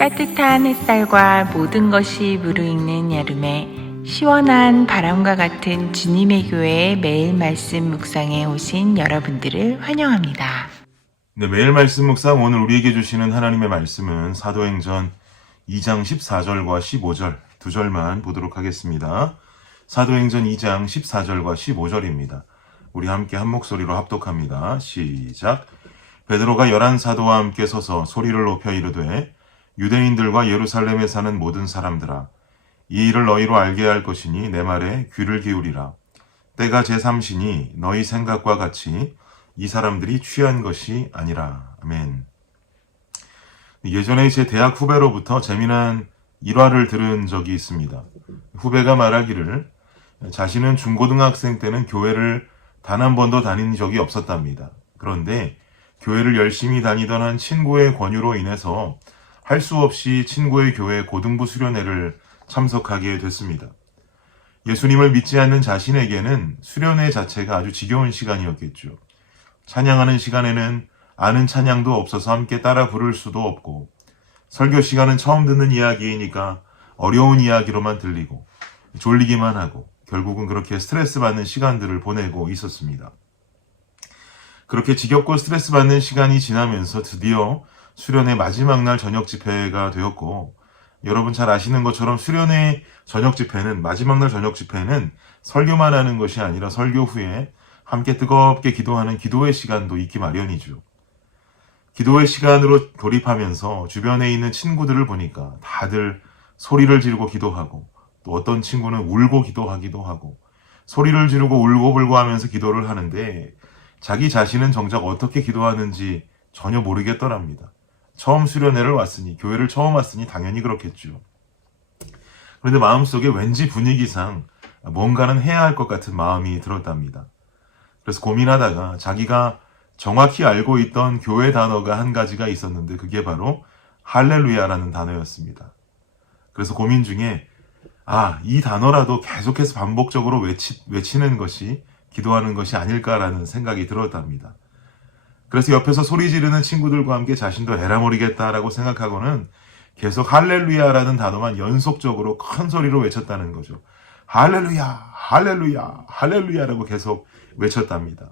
따뜻한 햇살과 모든 것이 무르익는 여름에 시원한 바람과 같은 주님의 교회의 매일 말씀 묵상에 오신 여러분들을 환영합니다. 네, 매일 말씀 묵상 오늘 우리에게 주시는 하나님의 말씀은 사도행전 2장 14절과 15절 두 절만 보도록 하겠습니다. 사도행전 2장 14절과 15절입니다. 우리 함께 한 목소리로 합독합니다. 시작. 베드로가 11사도와 함께 서서 소리를 높여 이르되 유대인들과 예루살렘에 사는 모든 사람들아, 이 일을 너희로 알게 할 것이니 내 말에 귀를 기울이라. 때가 제3시니 너희 생각과 같이 이 사람들이 취한 것이 아니라. 아멘. 예전에 제 대학 후배로부터 재미난 일화를 들은 적이 있습니다. 후배가 말하기를 자신은 중고등학생 때는 교회를 단 한 번도 다닌 적이 없었답니다. 그런데 교회를 열심히 다니던 한 친구의 권유로 인해서 할 수 없이 친구의 교회 고등부 수련회를 참석하게 됐습니다. 예수님을 믿지 않는 자신에게는 수련회 자체가 아주 지겨운 시간이었겠죠. 찬양하는 시간에는 아는 찬양도 없어서 함께 따라 부를 수도 없고, 설교 시간은 처음 듣는 이야기이니까 어려운 이야기로만 들리고 졸리기만 하고, 결국은 그렇게 스트레스 받는 시간들을 보내고 있었습니다. 그렇게 지겹고 스트레스 받는 시간이 지나면서 드디어 수련회 마지막 날 저녁 집회가 되었고, 여러분 잘 아시는 것처럼 수련회 저녁 집회는, 마지막 날 저녁 집회는 설교만 하는 것이 아니라 설교 후에 함께 뜨겁게 기도하는 기도의 시간도 있기 마련이죠. 기도의 시간으로 돌입하면서 주변에 있는 친구들을 보니까 다들 소리를 지르고 기도하고, 또 어떤 친구는 울고 기도하기도 하고, 소리를 지르고 울고불고 하면서 기도를 하는데 자기 자신은 정작 어떻게 기도하는지 전혀 모르겠더랍니다. 처음 수련회를 왔으니, 교회를 처음 왔으니 당연히 그렇겠죠. 그런데 마음속에 왠지 분위기상 뭔가는 해야 할 것 같은 마음이 들었답니다. 그래서 고민하다가 자기가 정확히 알고 있던 교회 단어가 한 가지가 있었는데 그게 바로 할렐루야라는 단어였습니다. 그래서 고민 중에 이 단어라도 계속해서 반복적으로 외치는 것이 기도하는 것이 아닐까라는 생각이 들었답니다. 그래서 옆에서 소리 지르는 친구들과 함께 자신도 에라 모르겠다라고 생각하고는 계속 할렐루야라는 단어만 연속적으로 큰 소리로 외쳤다는 거죠. 할렐루야, 할렐루야, 할렐루야라고 계속 외쳤답니다.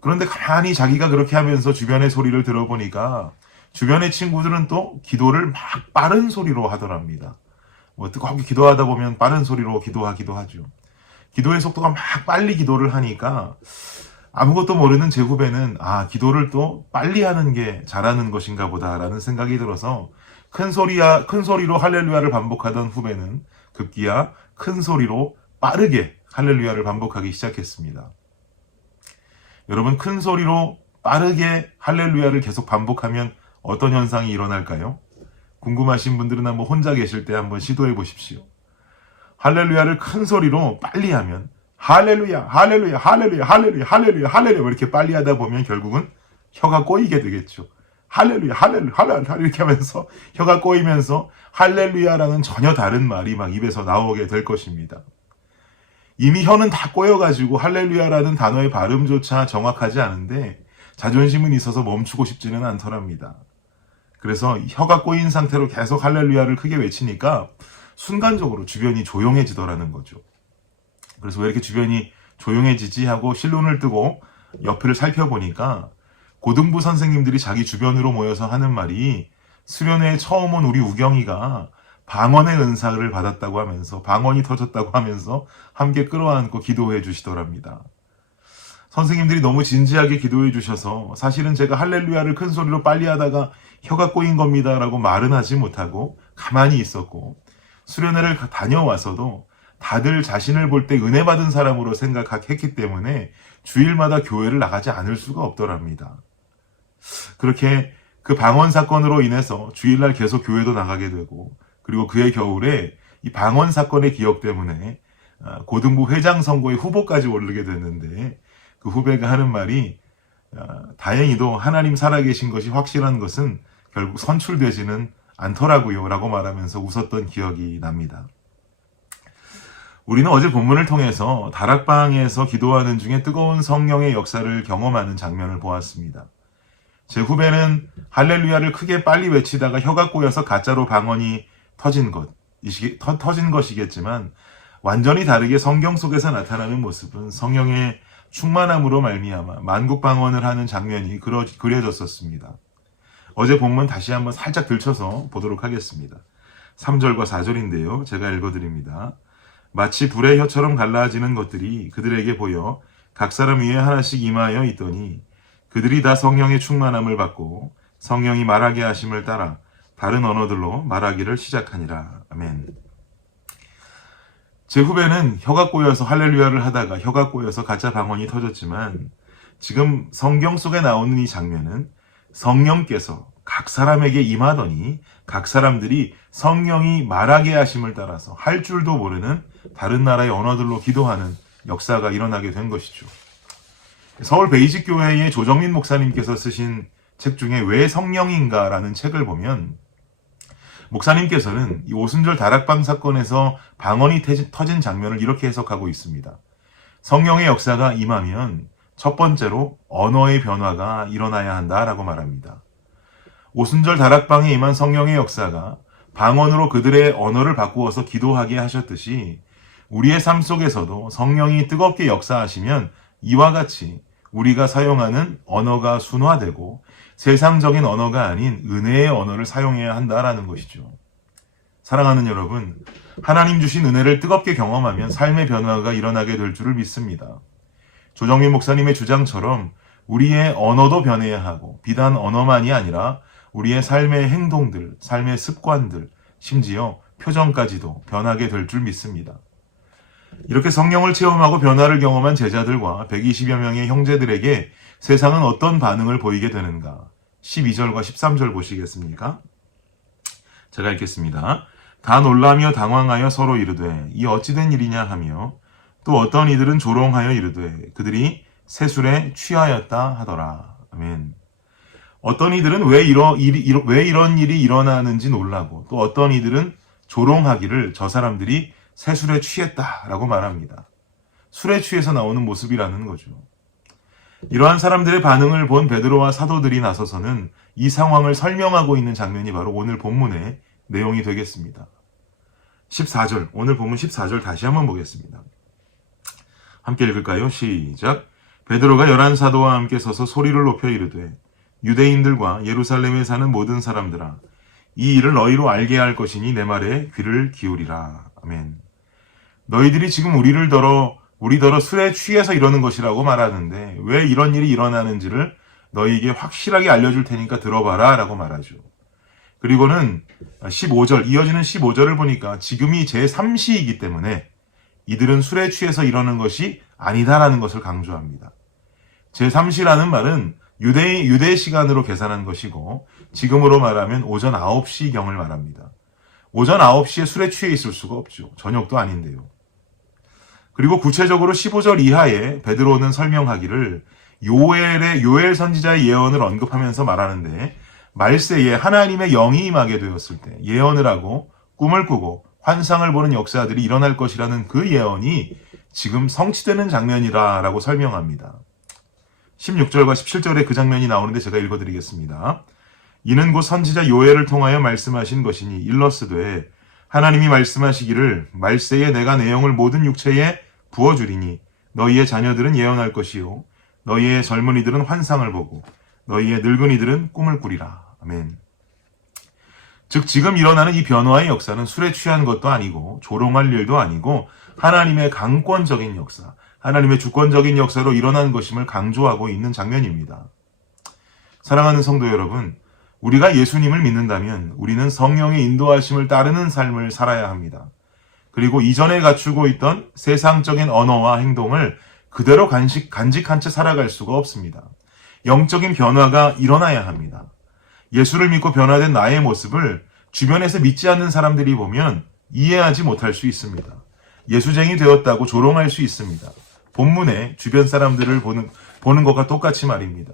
그런데 가만히 자기가 그렇게 하면서 주변의 소리를 들어보니까 주변의 친구들은 또 기도를 막 빠른 소리로 하더랍니다. 뜨겁게 기도하다 보면 빠른 소리로 기도하기도 하죠. 기도의 속도가 막 빨리 기도를 하니까 아무것도 모르는 제 후배는 기도를 또 빨리 하는 게 잘하는 것인가 보다라는 생각이 들어서 큰 소리로 할렐루야를 반복하던 후배는 급기야 큰 소리로 빠르게 할렐루야를 반복하기 시작했습니다. 여러분, 큰 소리로 빠르게 할렐루야를 계속 반복하면 어떤 현상이 일어날까요? 궁금하신 분들은 한번 혼자 계실 때 한번 시도해 보십시오. 할렐루야를 큰 소리로 빨리 하면 할렐루야, 할렐루야, 할렐루야, 할렐루야, 할렐루야, 할렐루야 이렇게 빨리 하다 보면 결국은 혀가 꼬이게 되겠죠. 할렐루야, 할렐루야, 할렐루야 이렇게 하면서 혀가 꼬이면서 할렐루야라는 전혀 다른 말이 막 입에서 나오게 될 것입니다. 이미 혀는 다 꼬여가지고 할렐루야라는 단어의 발음조차 정확하지 않은데 자존심은 있어서 멈추고 싶지는 않더랍니다. 그래서 혀가 꼬인 상태로 계속 할렐루야를 크게 외치니까 순간적으로 주변이 조용해지더라는 거죠. 그래서 왜 이렇게 주변이 조용해지지 하고 실눈을 뜨고 옆을 살펴보니까 고등부 선생님들이 자기 주변으로 모여서 하는 말이 수련회에 처음 온 우리 우경이가 방언의 은사를 받았다고 하면서, 방언이 터졌다고 하면서 함께 끌어안고 기도해 주시더랍니다. 선생님들이 너무 진지하게 기도해 주셔서 사실은 제가 할렐루야를 큰 소리로 빨리 하다가 혀가 꼬인 겁니다 라고 말은 하지 못하고 가만히 있었고, 수련회를 다녀와서도 다들 자신을 볼 때 은혜 받은 사람으로 생각했기 때문에 주일마다 교회를 나가지 않을 수가 없더랍니다. 그렇게 그 방언 사건으로 인해서 주일날 계속 교회도 나가게 되고, 그리고 그해 겨울에 이 방언 사건의 기억 때문에 고등부 회장 선거에 후보까지 오르게 됐는데, 그 후배가 하는 말이 다행히도 하나님 살아계신 것이 확실한 것은 결국 선출되지는 않더라고요 라고 말하면서 웃었던 기억이 납니다. 우리는 어제 본문을 통해서 다락방에서 기도하는 중에 뜨거운 성령의 역사를 경험하는 장면을 보았습니다. 제 후배는 할렐루야를 크게 빨리 외치다가 혀가 꼬여서 가짜로 방언이 터진 것이겠지만 완전히 다르게 성경 속에서 나타나는 모습은 성령의 충만함으로 말미암아 만국 방언을 하는 장면이 그려졌었습니다. 어제 본문 다시 한번 살짝 들춰서 보도록 하겠습니다. 3절과 4절인데요. 제가 읽어드립니다. 마치 불의 혀처럼 갈라지는 것들이 그들에게 보여 각 사람 위에 하나씩 임하여 있더니 그들이 다 성령의 충만함을 받고 성령이 말하게 하심을 따라 다른 언어들로 말하기를 시작하니라. 아멘. 제 후배는 혀가 꼬여서 할렐루야를 하다가 혀가 꼬여서 가짜 방언이 터졌지만 지금 성경 속에 나오는 이 장면은 성령께서 각 사람에게 임하더니 각 사람들이 성령이 말하게 하심을 따라서 할 줄도 모르는 다른 나라의 언어들로 기도하는 역사가 일어나게 된 것이죠. 서울 베이직교회의 조정민 목사님께서 쓰신 책 중에 왜 성령인가라는 책을 보면 목사님께서는 이 오순절 다락방 사건에서 방언이 터진 장면을 이렇게 해석하고 있습니다. 성령의 역사가 임하면 첫 번째로 언어의 변화가 일어나야 한다라고 말합니다. 오순절 다락방에 임한 성령의 역사가 방언으로 그들의 언어를 바꾸어서 기도하게 하셨듯이 우리의 삶 속에서도 성령이 뜨겁게 역사하시면 이와 같이 우리가 사용하는 언어가 순화되고 세상적인 언어가 아닌 은혜의 언어를 사용해야 한다라는 것이죠. 사랑하는 여러분, 하나님 주신 은혜를 뜨겁게 경험하면 삶의 변화가 일어나게 될 줄을 믿습니다. 조정민 목사님의 주장처럼 우리의 언어도 변해야 하고 비단 언어만이 아니라 우리의 삶의 행동들, 삶의 습관들, 심지어 표정까지도 변하게 될 줄 믿습니다. 이렇게 성령을 체험하고 변화를 경험한 제자들과 120여 명의 형제들에게 세상은 어떤 반응을 보이게 되는가? 12절과 13절 보시겠습니까? 제가 읽겠습니다. 다 놀라며 당황하여 서로 이르되 이 어찌된 일이냐 하며 또 어떤 이들은 조롱하여 이르되 그들이 세술에 취하였다 하더라. 아멘. 어떤 이들은 왜 이런 일이 일어나는지 놀라고 또 어떤 이들은 조롱하기를 저 사람들이 세술에 취했다라고 말합니다. 술에 취해서 나오는 모습이라는 거죠. 이러한 사람들의 반응을 본 베드로와 사도들이 나서서는 이 상황을 설명하고 있는 장면이 바로 오늘 본문의 내용이 되겠습니다. 14절, 오늘 본문 14절 다시 한번 보겠습니다. 함께 읽을까요? 시작. 베드로가 11사도와 함께 서서 소리를 높여 이르되 유대인들과 예루살렘에 사는 모든 사람들아 이 일을 너희로 알게 할 것이니 내 말에 귀를 기울이라. 아멘. 너희들이 지금 우리더러 술에 취해서 이러는 것이라고 말하는데 왜 이런 일이 일어나는지를 너희에게 확실하게 알려줄 테니까 들어봐라 라고 말하죠. 그리고는 15절, 이어지는 15절을 보니까 지금이 제3시이기 때문에 이들은 술에 취해서 이러는 것이 아니다라는 것을 강조합니다. 제3시라는 말은 유대 시간으로 계산한 것이고 지금으로 말하면 오전 9시경을 말합니다. 오전 9시에 술에 취해 있을 수가 없죠. 저녁도 아닌데요. 그리고 구체적으로 15절 이하에 베드로는 설명하기를 요엘 선지자의 예언을 언급하면서 말하는데 말세에 하나님의 영이 임하게 되었을 때 예언을 하고 꿈을 꾸고 환상을 보는 역사들이 일어날 것이라는 그 예언이 지금 성취되는 장면이라고 설명합니다. 16절과 17절에 그 장면이 나오는데 제가 읽어드리겠습니다. 이는 곧 선지자 요엘을 통하여 말씀하신 것이니 일러스되 하나님이 말씀하시기를 말세에 내가 내 영을 모든 육체에 부어주리니 너희의 자녀들은 예언할 것이요 너희의 젊은이들은 환상을 보고 너희의 늙은이들은 꿈을 꾸리라. 아멘. 즉 지금 일어나는 이 변화의 역사는 술에 취한 것도 아니고 조롱할 일도 아니고 하나님의 강권적인 역사, 하나님의 주권적인 역사로 일어난 것임을 강조하고 있는 장면입니다. 사랑하는 성도 여러분, 우리가 예수님을 믿는다면 우리는 성령의 인도하심을 따르는 삶을 살아야 합니다. 그리고 이전에 갖추고 있던 세상적인 언어와 행동을 그대로 간직한 채 살아갈 수가 없습니다. 영적인 변화가 일어나야 합니다. 예수를 믿고 변화된 나의 모습을 주변에서 믿지 않는 사람들이 보면 이해하지 못할 수 있습니다. 예수쟁이 되었다고 조롱할 수 있습니다. 본문에 주변 사람들을 보는 것과 똑같이 말입니다.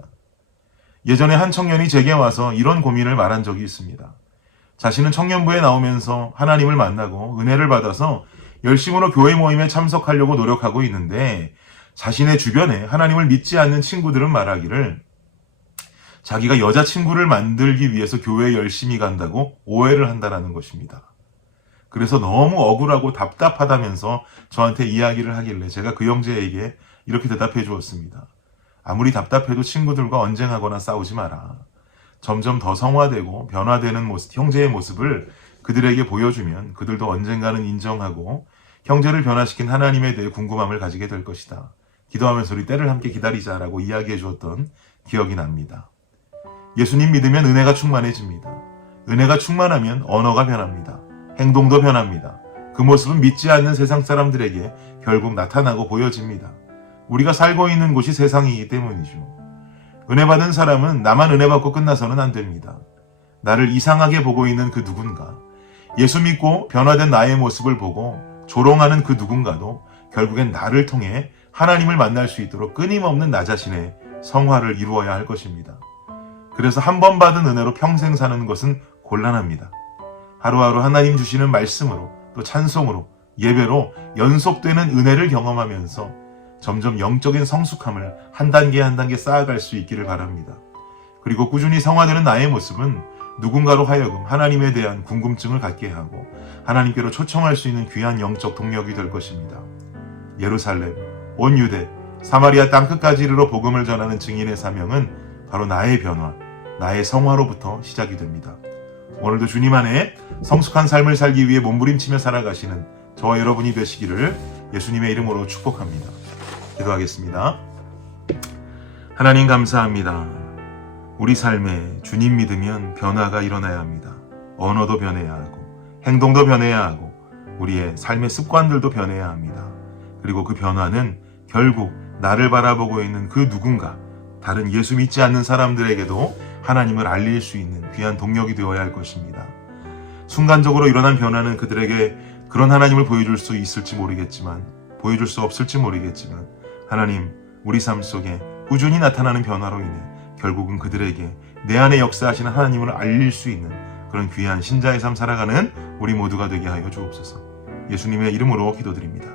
예전에 한 청년이 제게 와서 이런 고민을 말한 적이 있습니다. 자신은 청년부에 나오면서 하나님을 만나고 은혜를 받아서 열심으로 교회 모임에 참석하려고 노력하고 있는데 자신의 주변에 하나님을 믿지 않는 친구들은 말하기를 자기가 여자친구를 만들기 위해서 교회에 열심히 간다고 오해를 한다라는 것입니다. 그래서 너무 억울하고 답답하다면서 저한테 이야기를 하길래 제가 그 형제에게 이렇게 대답해 주었습니다. 아무리 답답해도 친구들과 언쟁하거나 싸우지 마라. 점점 더 성화되고 변화되는 형제의 모습을 그들에게 보여주면 그들도 언젠가는 인정하고 형제를 변화시킨 하나님에 대해 궁금함을 가지게 될 것이다. 기도하면서 우리 때를 함께 기다리자라고 이야기해 주었던 기억이 납니다. 예수님 믿으면 은혜가 충만해집니다. 은혜가 충만하면 언어가 변합니다. 행동도 변합니다. 그 모습은 믿지 않는 세상 사람들에게 결국 나타나고 보여집니다. 우리가 살고 있는 곳이 세상이기 때문이죠. 은혜 받은 사람은 나만 은혜 받고 끝나서는 안 됩니다. 나를 이상하게 보고 있는 그 누군가, 예수 믿고 변화된 나의 모습을 보고 조롱하는 그 누군가도 결국엔 나를 통해 하나님을 만날 수 있도록 끊임없는 나 자신의 성화를 이루어야 할 것입니다. 그래서 한 번 받은 은혜로 평생 사는 것은 곤란합니다. 하루하루 하나님 주시는 말씀으로 또 찬송으로 예배로 연속되는 은혜를 경험하면서 점점 영적인 성숙함을 한 단계 한 단계 쌓아갈 수 있기를 바랍니다. 그리고 꾸준히 성화되는 나의 모습은 누군가로 하여금 하나님에 대한 궁금증을 갖게 하고 하나님께로 초청할 수 있는 귀한 영적 동력이 될 것입니다. 예루살렘, 온 유대, 사마리아 땅끝까지 이르러 복음을 전하는 증인의 사명은 바로 나의 변화, 나의 성화로부터 시작이 됩니다. 오늘도 주님 안에 성숙한 삶을 살기 위해 몸부림치며 살아가시는 저와 여러분이 되시기를 예수님의 이름으로 축복합니다. 기도하겠습니다. 하나님 감사합니다. 우리 삶에 주님 믿으면 변화가 일어나야 합니다. 언어도 변해야 하고 행동도 변해야 하고 우리의 삶의 습관들도 변해야 합니다. 그리고 그 변화는 결국 나를 바라보고 있는 그 누군가, 다른 예수 믿지 않는 사람들에게도 하나님을 알릴 수 있는 귀한 동력이 되어야 할 것입니다. 순간적으로 일어난 변화는 그들에게 그런 하나님을 보여줄 수 있을지 모르겠지만, 보여줄 수 없을지 모르겠지만 하나님, 우리 삶 속에 꾸준히 나타나는 변화로 인해 결국은 그들에게 내 안에 역사하시는 하나님을 알릴 수 있는 그런 귀한 신자의 삶 살아가는 우리 모두가 되게 하여 주옵소서. 예수님의 이름으로 기도드립니다.